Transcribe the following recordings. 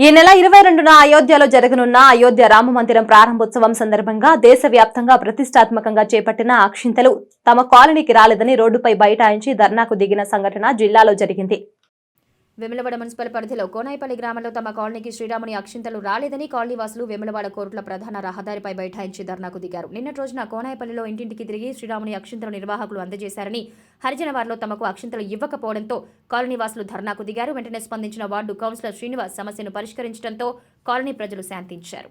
ఈ నెల ఇరవై రెండున అయోధ్యలో జరగనున్న అయోధ్య రామ మందిరం ప్రారంభోత్సవం సందర్భంగా దేశవ్యాప్తంగా ప్రతిష్టాత్మకంగా చేపట్టిన అక్షింతలు తమ కాలనీకి రాలేదని రోడ్డుపై బైఠాయించి ధర్నాకు దిగిన సంఘటన జిల్లాలో జరిగింది. వెములవాడ మున్సిపల్ పరిధిలో కోనాయిపల్లి గ్రామంలో తమ కాలనీకి శ్రీరాముని అక్షింతలు రాలేదని కాలనీ వాసులు వెములవాడ కోర్టుల ప్రధాన రహదారిపై బైఠాయించి ధర్నాకు దిగారు. నిన్నటి రోజున కోనాయిపల్లిలో ఇంటింటికి తిరిగి శ్రీరాముని అక్షింతలు నిర్వాహకులు అందజేశారని హరిజన వారిలో తమకు అక్షింతలు ఇవ్వకపోవడంతో కాలనీ వాసులు ధర్నాకు దిగారు. వెంటనే స్పందించిన వార్డు కౌన్సిలర్ శ్రీనివాస్ సమస్యను పరిష్కరించడంతో కాలనీ ప్రజలు శాంతించారు.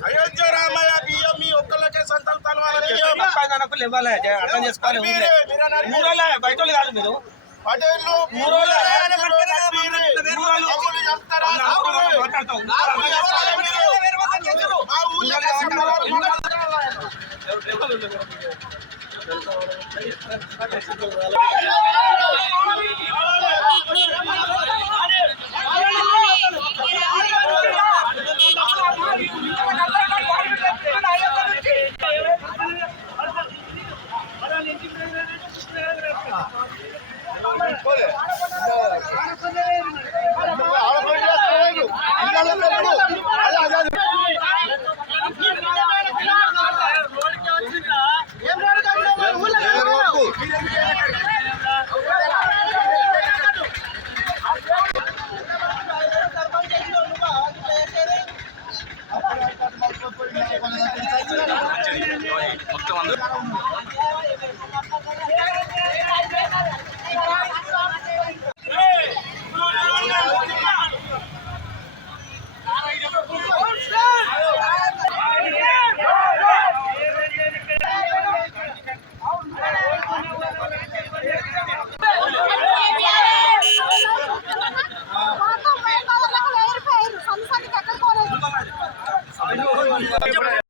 అయోధ్య రామయ్య బియ్యం మీ ఒక్కళ్ళకే సొంతం తనవాలని ఇవ్వాలి అర్థం చేసుకోవాలి మూడోళ్ళ బయట కాదు. మీరు. మొత్తం అందరూ ¡Vamos!